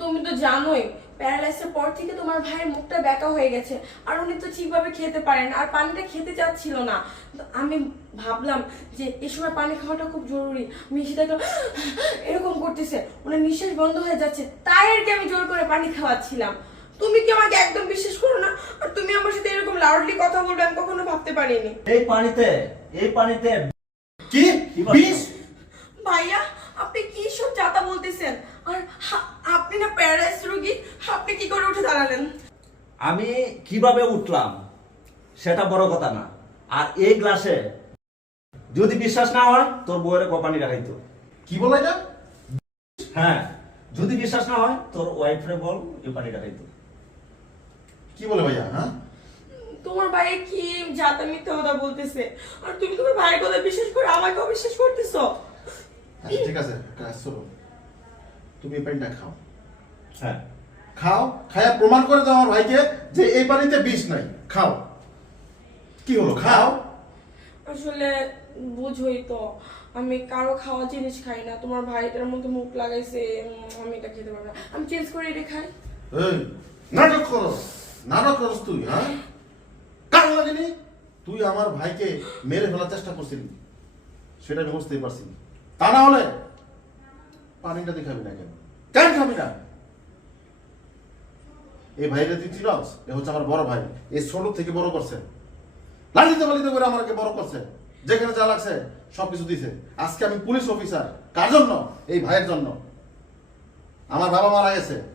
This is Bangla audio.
তুমি তো জানোই প্যারালাইসিসের পর থেকে তোমার ভাইয়ের মুখটা ব্যাকা হয়ে গেছে, আর উনি তো ঠিকভাবে খেতে পারেন আর পানিটা খেতে চাচ্ছিল না। তো আমি ভাবলাম যে এই সময় পানি খাওয়াটা খুব জরুরি। মিশি দেখো এরকম করতেছে, ওনার নিঃশ্বাস বন্ধ হয়ে যাচ্ছে, তাই আর কি আমি জোর করে পানি খাওয়াচ্ছিলাম। তুমি কি আমাকে একদম বিশ্বাস করো না? আর তুমি আমার সাথে এরকম লাউডলি কথা বলবে আমি কখনো ভাবতে পারিনি। এই পানিতে কি বিষ? ভাইয়া আপনি কি সব যাতা বলতেছেন? আর আপনি না প্যারালাইসিস রোগী, আপনি কি করে উঠে দাঁড়ালেন? আমি কিভাবে উঠলাম সেটা বড় কথা না। আর এই গ্লাসে যদি বিশ্বাস না হয় তোর বউয়ের কোপানি রাখাইতো। কি বলে এটা? হ্যাঁ, যদি বিশ্বাস না হয় তোর ওয়াইফরে বল এই পানি রাখাইতো। কি বলে ভাইয়া? হ্যাঁ, তোমার ভাই কি যাতা মিথ্যা কথা বলতেছে, আর তুমি তোমার ভাইয়ের কথা বিশ্বাস করে আমাকে অবিশ্বাস করতেছো? আচ্ছা ঠিক আছে, কাজ করো, তুমি এই পানিটা খাও। হ্যাঁ, খাও, খায়া প্রমাণ করে দাও আমার ভাইকে যে এই পানিতে বিষ নাই। খাও। কি হলো, খাও। আসলে বুঝোই তো আমি কারো খাওয়া জিনিস খাই না। তোমার ভাই এটার মধ্যে মুখ লাগাইছে, আমি এটা খেতে পারবো না, আমি চেঞ্জ করে এটা খাই। এই নাটক করো, নাটক করস তুই? হ্যাঁ, কারণ লাগেনি তুই আমার ভাইকে মেরে ফেলার চেষ্টা করছিলি, সেটা আমি বুঝতেই পারছি। তা না হলে পানিটা দিয়ে খাবি না কেন? কেন খাবি না? এই ভাইরে তুই চিনস? এ হচ্ছে আমার বড় ভাই, এই ছোট থেকে বড় করছে, লালিতে পালিতে করে আমাকে বড় করছে, যেখানে যা লাগছে সবকিছু দিছে। আজকে আমি পুলিশ অফিসার, কার জন্য? এই ভাইয়ের জন্য। আমার বাবা মারা গেছে,